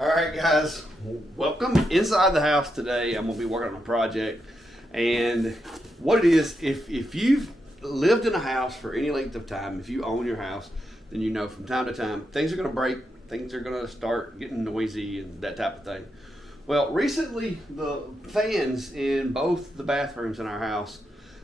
All right, guys, welcome inside the house today. I'm gonna be working on a project, and what it is, if you've lived in a house for any length of time, if you own your house, then you know from time to time things are gonna break, things are gonna start getting noisy and that type of thing. Well, recently the fans in both the bathrooms in our house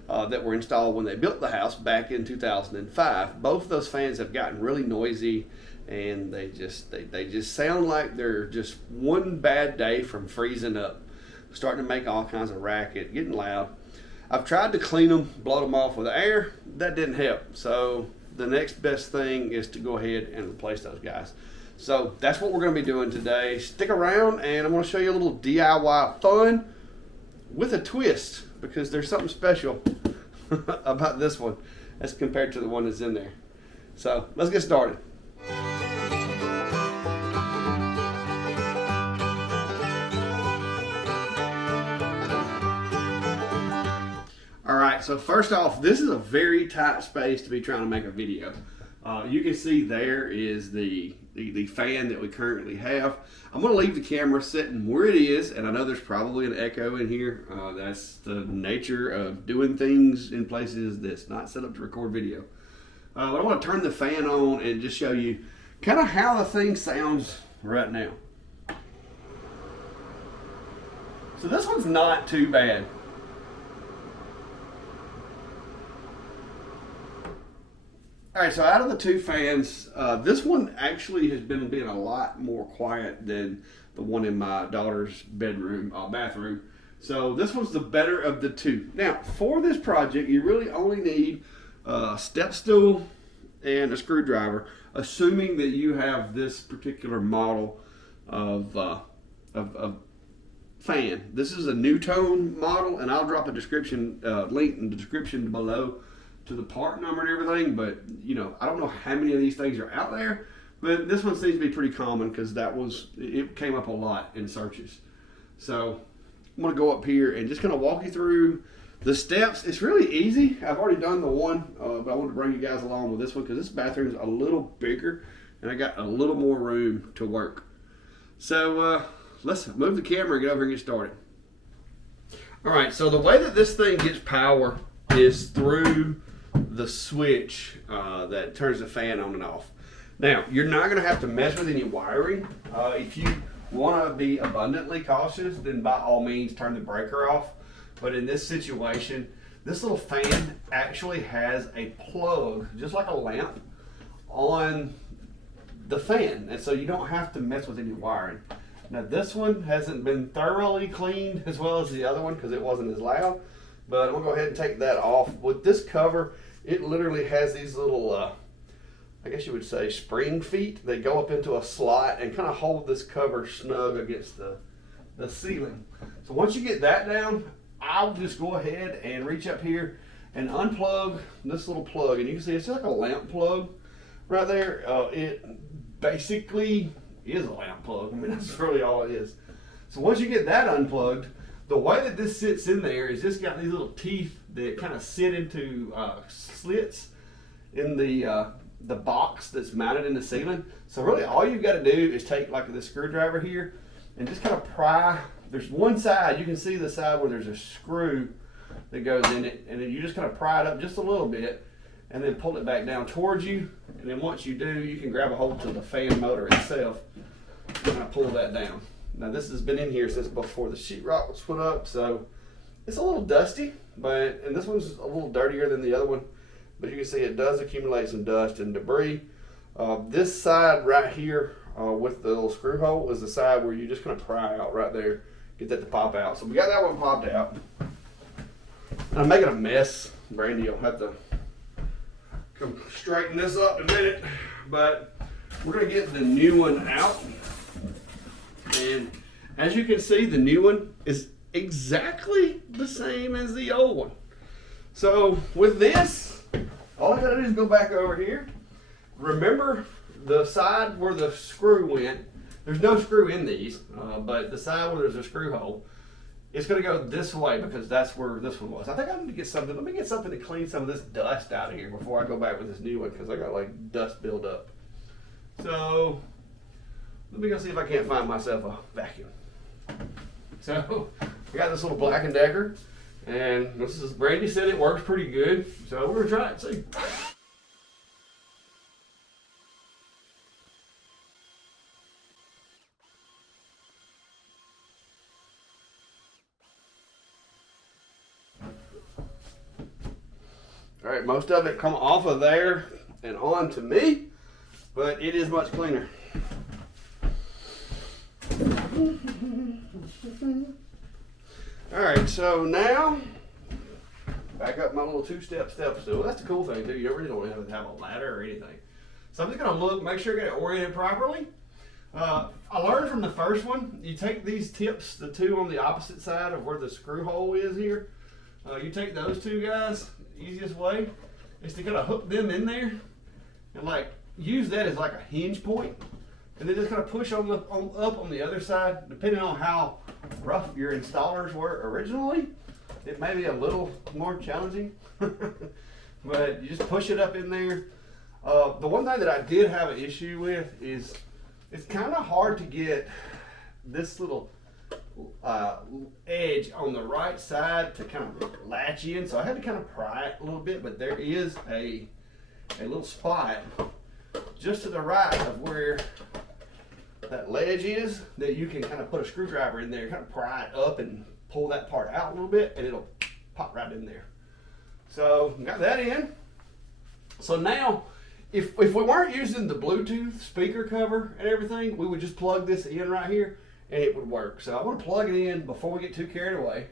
that were installed when they built the house back in 2005, both of those fans have gotten really noisy, and they just sound like they're just one bad day from freezing up, starting to make all kinds of racket, getting loud. I've tried to clean them, blow them off with air. That didn't help. So the next best thing is to go ahead and replace those guys. So that's what we're going to be doing today. Stick around, and I'm going to show you a little DIY fun with a twist, because there's something special about this one as compared to the one that's in there. So let's get started. All right, so first off, this is a very tight space to be trying to make a video. You can see there is the fan that we currently have. I'm going to leave the camera sitting where it is, and I know there's probably an echo in here. That's the nature of doing things in places that's not set up to record video. But I want to turn the fan on and just show you kind of how the thing sounds right now. So this one's not too bad. All right, so out of the two fans, this one actually has been being a lot more quiet than the one in my daughter's bathroom. So this one's the better of the two. Now, for this project, you really only need a step stool and a screwdriver, assuming that you have this particular model of fan. This is a NuTone model, and I'll drop a description link in the description below to the part number and everything, but I don't know how many of these things are out there, but this one seems to be pretty common because it came up a lot in searches. So I'm going to go up here and just kind of walk you through the steps. It's really easy. I've already done the one, but I want to bring you guys along with this one because this bathroom is a little bigger and I got a little more room to work. So let's move the camera and get over here and get started. All right, so the way that this thing gets power is through the switch that turns the fan on and off. Now, you're not going to have to mess with any wiring. If you want to be abundantly cautious, then by all means turn the breaker off. But in this situation, this little fan actually has a plug, just like a lamp, on the fan. And so you don't have to mess with any wiring. Now, this one hasn't been thoroughly cleaned as well as the other one because it wasn't as loud. But I'm going to go ahead and take that off. With this cover, it literally has these little, I guess you would say, spring feet. They go up into a slot and kind of hold this cover snug against the ceiling. So once you get that down, I'll just go ahead and reach up here and unplug this little plug. And you can see it's like a lamp plug right there. It basically is a lamp plug. I mean, that's really all it is. So once you get that unplugged, the way that this sits in there is it's got these little teeth that kind of sit into slits in the box that's mounted in the ceiling. So really all you've got to do is take like this screwdriver here and just kind of pry. There's one side, you can see the side where there's a screw that goes in it, and then you just kind of pry it up just a little bit and then pull it back down towards you. And then once you do, you can grab a hold to the fan motor itself and kind of pull that down. Now this has been in here since before the sheetrock was put up, so it's a little dusty, and this one's a little dirtier than the other one, but you can see it does accumulate some dust and debris. This side right here with the little screw hole is the side where you just kind of pry out right there, get that to pop out. So we got that one popped out. And I'm making a mess. Brandy will have to come straighten this up in a minute, but we're going to get the new one out. And as you can see, the new one is exactly the same as the old one. So with this, all I gotta do is go back over here. Remember the side where the screw went, there's no screw in these, but the side where there's a screw hole, it's gonna go this way because that's where this one was. I think I need to get something, let me get something to clean some of this dust out of here before I go back with this new one because I got like dust buildup. So Let me go see if I can't find myself a vacuum. So I got this little Black & Decker, and this is, Brandy said it works pretty good, so we're gonna try it and see. All right, most of it come off of there and on to me, but it is much cleaner. All right, so now back up my little two-step step stool. That's the cool thing too. You really don't have to have a ladder or anything. So I'm just gonna look, make sure I get it oriented properly. I learned from the first one, you take these tips, the two on the opposite side of where the screw hole is here. You take those two guys, easiest way is to kind of hook them in there and like use that as like a hinge point, and then just kind of push on up on the other side. Depending on how rough your installers were originally, it may be a little more challenging, but you just push it up in there. The one thing that I did have an issue with is it's kind of hard to get this little edge on the right side to kind of latch in, so I had to kind of pry it a little bit, but there is a little spot just to the right of where that ledge is that you can kind of put a screwdriver in there, kind of pry it up and pull that part out a little bit, and it'll pop right in there. So got that in. So now if we weren't using the Bluetooth speaker cover and everything, we would just plug this in right here and it would work. So I want to plug it in before we get too carried away.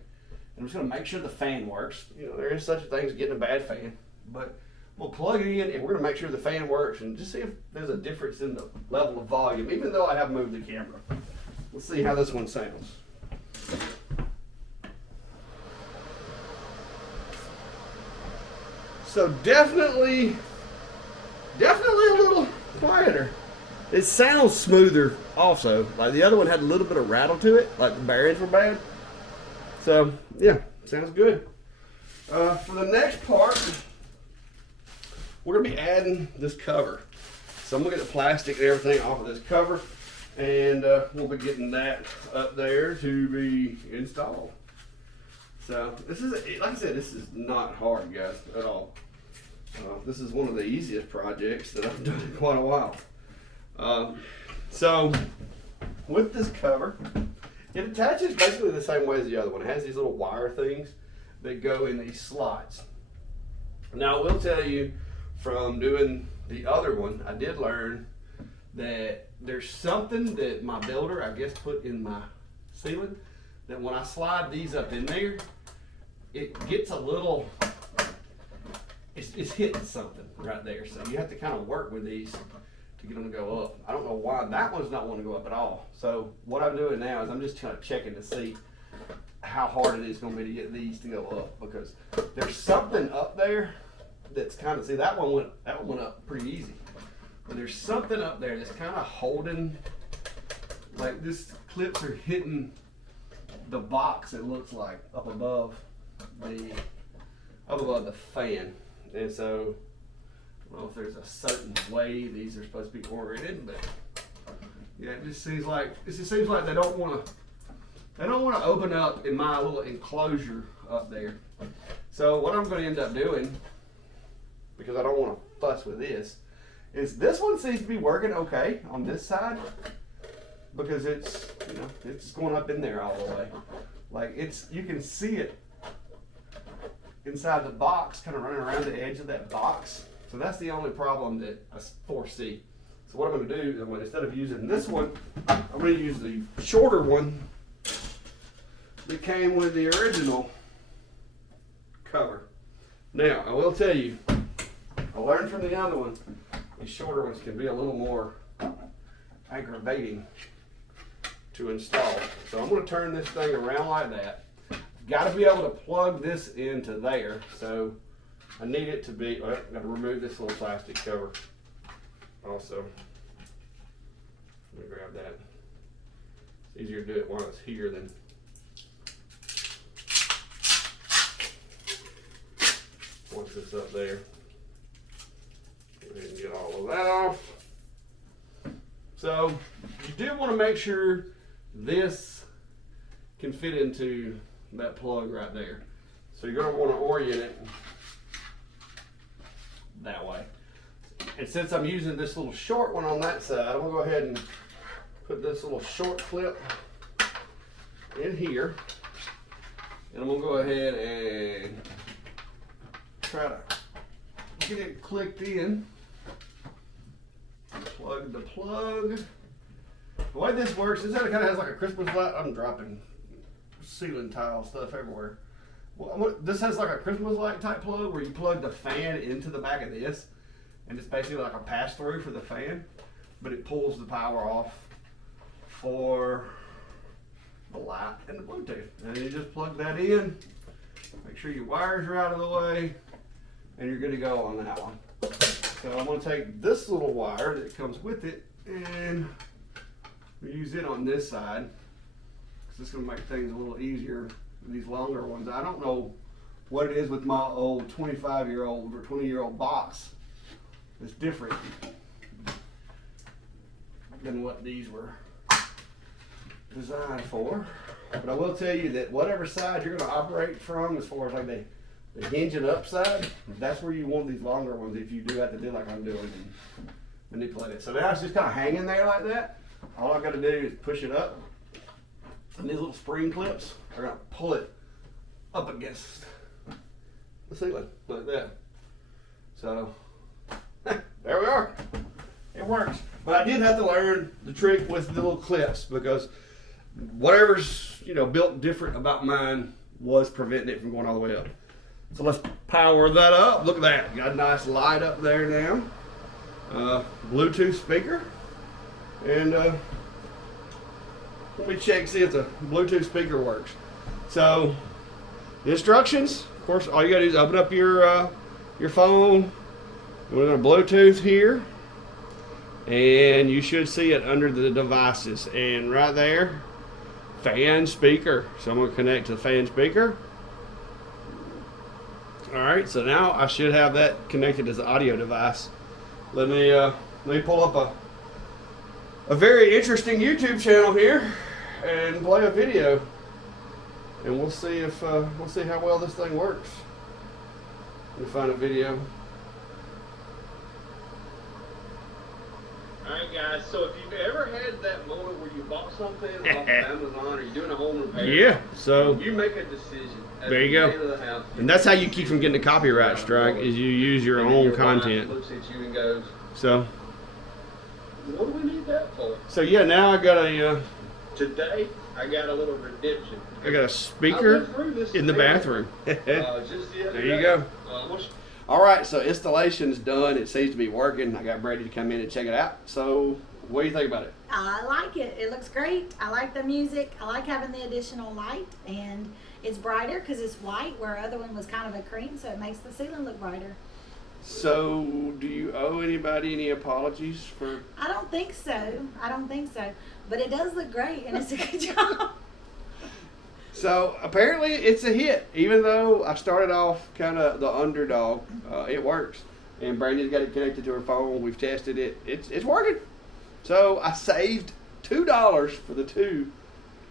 I'm just going to make sure the fan works. You know, there is such a thing as getting a bad fan, but we'll plug it in and we're going to make sure the fan works and just see if there's a difference in the level of volume, even though I have moved the camera. Let's see how this one sounds. So definitely a little quieter. It sounds smoother also. Like the other one had a little bit of rattle to it, like the bearings were bad. So yeah, sounds good. For the next part, we're gonna be adding this cover. So I'm gonna get the plastic and everything off of this cover, and we'll be getting that up there to be installed. So this is, like I said, this is not hard, guys, at all. This is one of the easiest projects that I've done in quite a while. So with this cover, it attaches basically the same way as the other one. It has these little wire things that go in these slots. Now I will tell you, from doing the other one, I did learn that there's something that my builder, I guess, put in my ceiling, that when I slide these up in there, it gets a little, it's hitting something right there. So you have to kind of work with these to get them to go up. I don't know why that one's not wanting to go up at all. So what I'm doing now is I'm just kind of checking to see how hard it is going to be to get these to go up, because there's something up there that's kind of, see, that one went up pretty easy, but there's something up there that's kind of holding, like this clips are hitting the box, it looks like, up above the fan. And so I don't know if there's a certain way these are supposed to be oriented, but yeah, it just seems like they don't want to open up in my little enclosure up there. So what I'm going to end up doing, because I don't want to fuss with this, is this one seems to be working okay on this side, because it's, you know, it's going up in there all the way. Like you can see it inside the box, kind of running around the edge of that box. So that's the only problem that I foresee. So what I'm going to do is, instead of using this one, I'm going to use the shorter one that came with the original cover. Now, I will tell you, I learned from the other one, these shorter ones can be a little more aggravating to install. So I'm going to turn this thing around like that. Got to be able to plug this into there. So I need it to be, got to remove this little plastic cover also. Let me grab that. It's easier to do it while it's here than once it's up there. Go ahead and get all of that off. So you you do want to make sure this can fit into that plug right there. So you're going to want to orient it that way. And since I'm using this little short one on that side, I'm going to go ahead and put this little short clip in here. And I'm going to go ahead and try to get it clicked in. Plug the plug. The way this works is that it kind of has like a Christmas light. I'm dropping ceiling tile stuff everywhere. Well, this has like a Christmas light type plug where you plug the fan into the back of this, and it's basically like a pass through for the fan, but it pulls the power off for the light and the Bluetooth. And you just plug that in, make sure your wires are out of the way, and you're good to go on that one. So I'm going to take this little wire that comes with it and use it on this side. It's going to make things a little easier with these longer ones. I don't know what it is with my old 25-year-old or 20-year-old box. It's different than what these were designed for. But I will tell you that whatever side you're going to operate from, as far as like the hinging up side, that's where you want these longer ones if you do have to do like I'm doing and manipulate it. So now it's just kind of hanging there like that. All I got to do is push it up, and these little spring clips are going to pull it up against the ceiling like that. So there we are. It works. But I did have to learn the trick with the little clips, because whatever's built different about mine was preventing it from going all the way up. So let's power that up. Look at that. Got a nice light up there now. Bluetooth speaker. And let me check, see if the Bluetooth speaker works. So the instructions, of course, all you gotta do is open up your phone. We're gonna Bluetooth here, and you should see it under the devices. And right there, fan speaker. So I'm gonna connect to the fan speaker. All right, so now I should have that connected as an audio device. Let me pull up a very interesting YouTube channel here and play a video, and we'll see if we'll see how well this thing works. Let me find a video. Alright guys, so if you've ever had that moment where you bought something off of Amazon, or you're doing a home repair, yeah, so you make a decision. There you go. The house, and that's how you keep from getting a copyright strike, is you use your own content. Looks at you and goes, so what do we need that for? So yeah, now I got a today I got a little redemption. I got a speaker in the bathroom. There you go. All right, so installation's done. It seems to be working. I got Brady to come in and check it out. So what do you think about it? I like it. It looks great. I like the music. I like having the additional light, and it's brighter because it's white, where other one was kind of a cream, so it makes the ceiling look brighter. So do you owe anybody any apologies for? I don't think so. I don't think so. But it does look great, and it's a good job. So apparently it's a hit, even though I started off kind of the underdog. It works, and Brandy's got it connected to her phone. We've tested it. It's working. So I saved $2 for the two,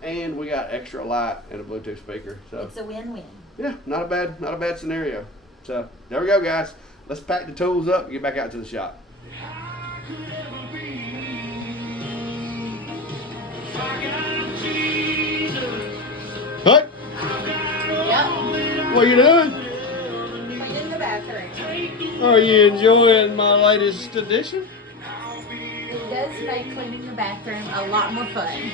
and we got extra light and a Bluetooth speaker. So it's a win-win. Yeah, not a bad scenario. So there we go, guys. Let's pack the tools up and get back out to the shop. What? Yep. What are you doing? We're in the bathroom. Are you enjoying my latest addition? It does make cleaning the bathroom a lot more fun.